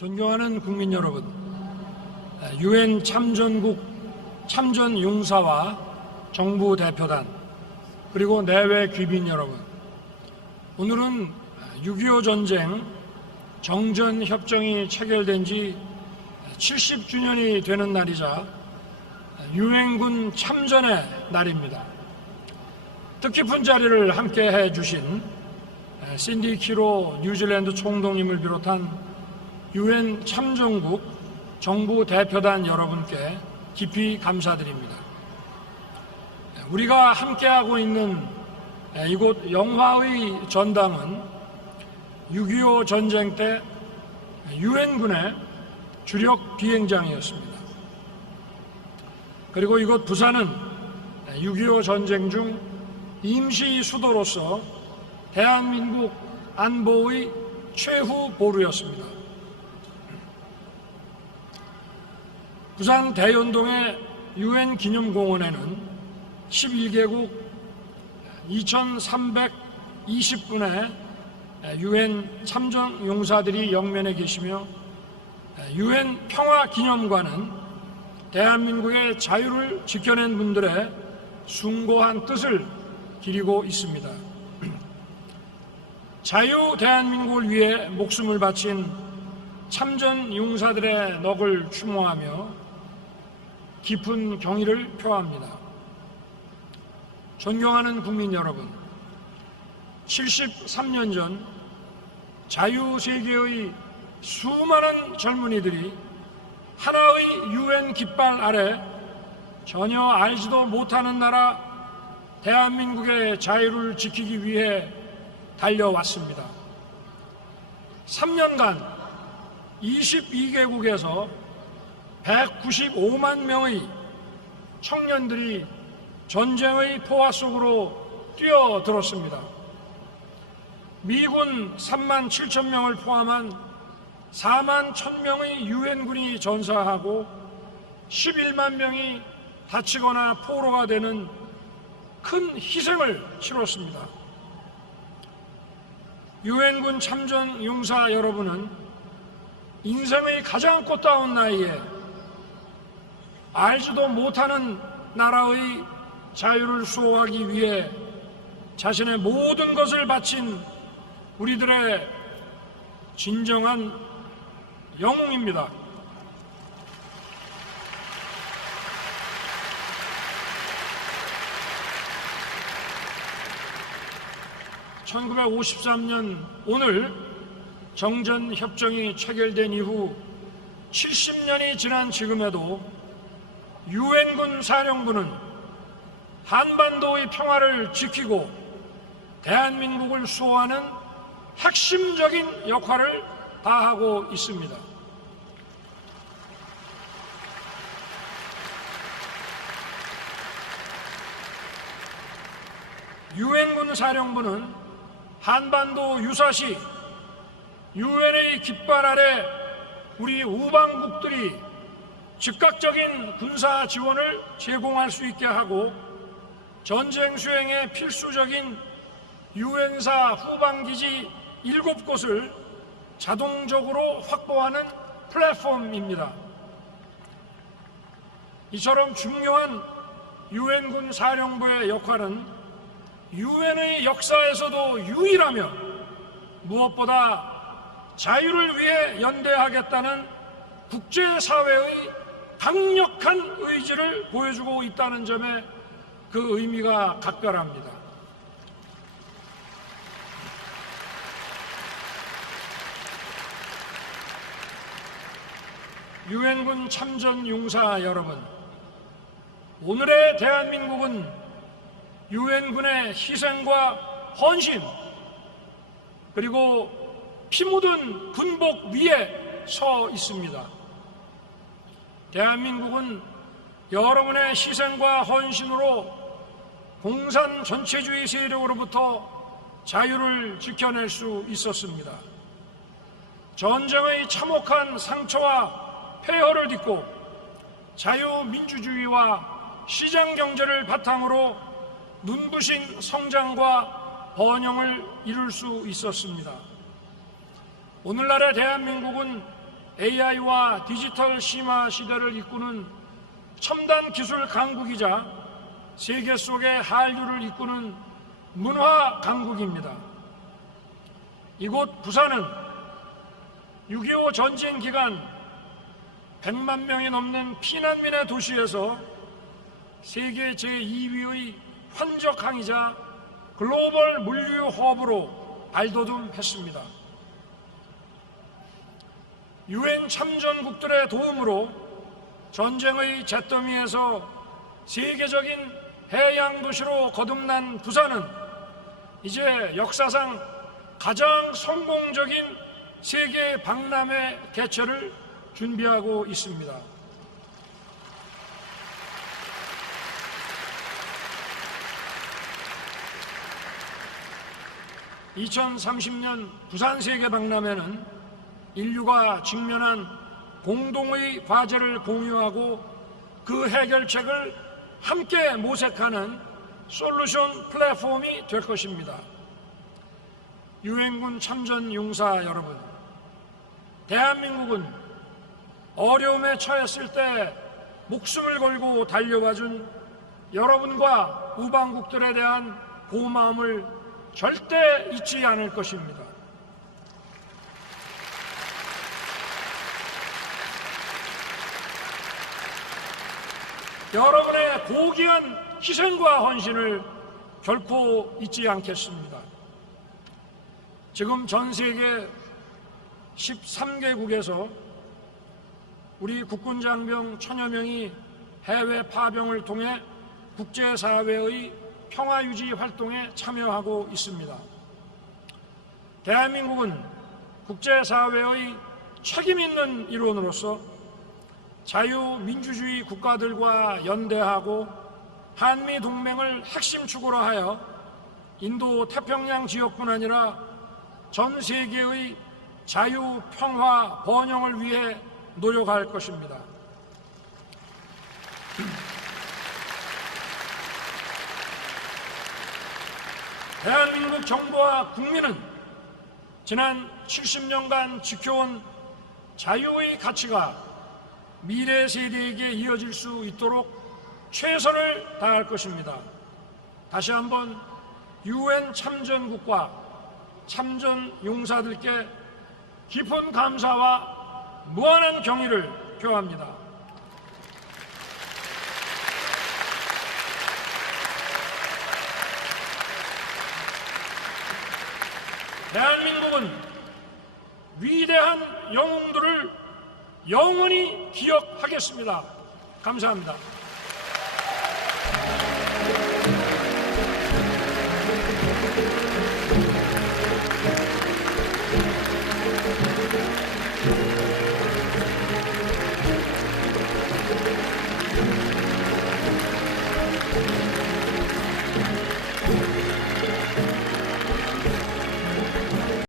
존경하는 국민 여러분, 유엔 참전국 참전 용사와 정부 대표단 그리고 내외 귀빈 여러분, 오늘은 6.25 전쟁 정전 협정이 체결된 지 70주년이 되는 날이자 유엔군 참전의 날입니다. 뜻깊은 자리를 함께 해 주신 신디 키로 뉴질랜드 총독님을 비롯한 유엔 참전국 정부 대표단 여러분께 깊이 감사드립니다. 우리가 함께하고 있는 이곳 영화의 전당은 6.25 전쟁 때 유엔군의 주력 비행장이었습니다. 그리고 이곳 부산은 6.25 전쟁 중 임시 수도로서 대한민국 안보의 최후 보루였습니다. 부산 대연동의 유엔 기념공원에는 11개국 2,320분의 유엔 참전 용사들이 영면에 계시며 유엔 평화 기념관은 대한민국의 자유를 지켜낸 분들의 숭고한 뜻을 기리고 있습니다. 자유 대한민국을 위해 목숨을 바친 참전 용사들의 넋을 추모하며 깊은 경의를 표합니다. 존경하는 국민 여러분, 73년 전 자유세계의 수많은 젊은이들이 하나의 유엔 깃발 아래 전혀 알지도 못하는 나라 대한민국의 자유를 지키기 위해 달려왔습니다. 3년간 22개국에서 195만 명의 청년들이 전쟁의 포화 속으로 뛰어들었습니다. 미군 3만 7천 명을 포함한 4만 1천 명의 유엔군이 전사하고 11만 명이 다치거나 포로가 되는 큰 희생을 치렀습니다. 유엔군 참전 용사 여러분은 인생의 가장 꽃다운 나이에 알지도 못하는 나라의 자유를 수호하기 위해 자신의 모든 것을 바친 우리들의 진정한 영웅입니다. (1953년) 오늘 정전협정이 체결된 이후 70년이 지난 지금에도 유엔군 사령부는 한반도의 평화를 지키고 대한민국을 수호하는 핵심적인 역할을 다하고 있습니다. 유엔군 사령부는 한반도 유사시 유엔의 깃발 아래 우리 우방국들이 즉각적인 군사 지원을 제공할 수 있게 하고 전쟁 수행에 필수적인 유엔사 후방기지 7곳을 자동적으로 확보하는 플랫폼입니다. 이처럼 중요한 유엔군 사령부의 역할은 유엔의 역사에서도 유일하며 무엇보다 자유를 위해 연대하겠다는 국제사회의 강력한 의지를 보여주고 있다는 점에 그 의미가 각별합니다. 유엔군 참전 용사 여러분, 오늘의 대한민국은 유엔군의 희생과 헌신, 그리고 피 묻은 군복 위에 서 있습니다. 대한민국은 여러분의 희생과 헌신으로 공산 전체주의 세력으로부터 자유를 지켜낼 수 있었습니다. 전쟁의 참혹한 상처와 폐허를 딛고 자유민주주의와 시장경제를 바탕으로 눈부신 성장과 번영을 이룰 수 있었습니다. 오늘날의 대한민국은 AI와 디지털 심화 시대를 이끄는 첨단 기술 강국이자 세계 속의 한류를 이끄는 문화 강국입니다. 이곳 부산은 6.25 전쟁 기간 100만 명이 넘는 피난민의 도시에서 세계 제2위의 환적항이자 글로벌 물류 허브로 발돋움했습니다. 유엔 참전국들의 도움으로 전쟁의 잿더미에서 세계적인 해양 도시로 거듭난 부산은 이제 역사상 가장 성공적인 세계 박람회 개최를 준비하고 있습니다. (2030년) 부산 세계 박람회는 인류가 직면한 공동의 과제를 공유하고 그 해결책을 함께 모색하는 솔루션 플랫폼이 될 것입니다. 유엔군 참전 용사 여러분, 대한민국은 어려움에 처했을 때 목숨을 걸고 달려와준 여러분과 우방국들에 대한 고마움을 절대 잊지 않을 것입니다. 여러분의 고귀한 희생과 헌신을 결코 잊지 않겠습니다. 지금 전 세계 13개국에서 우리 국군 장병 천여 명이 해외 파병을 통해 국제사회의 평화 유지 활동에 참여하고 있습니다. 대한민국은 국제사회의 책임 있는 일원으로서 자유민주주의 국가들과 연대하고 한미 동맹을 핵심 축으로 하여 인도 태평양 지역뿐 아니라 전 세계의 자유, 평화, 번영을 위해 노력할 것입니다. 대한민국 정부와 국민은 지난 70년간 지켜온 자유의 가치가 미래 세대에게 이어질 수 있도록 최선을 다할 것입니다. 다시 한번 유엔 참전국과 참전 용사들께 깊은 감사와 무한한 경의를 표합니다. 대한민국은 위대한 영웅들을 영원히 기억하겠습니다. 감사합니다.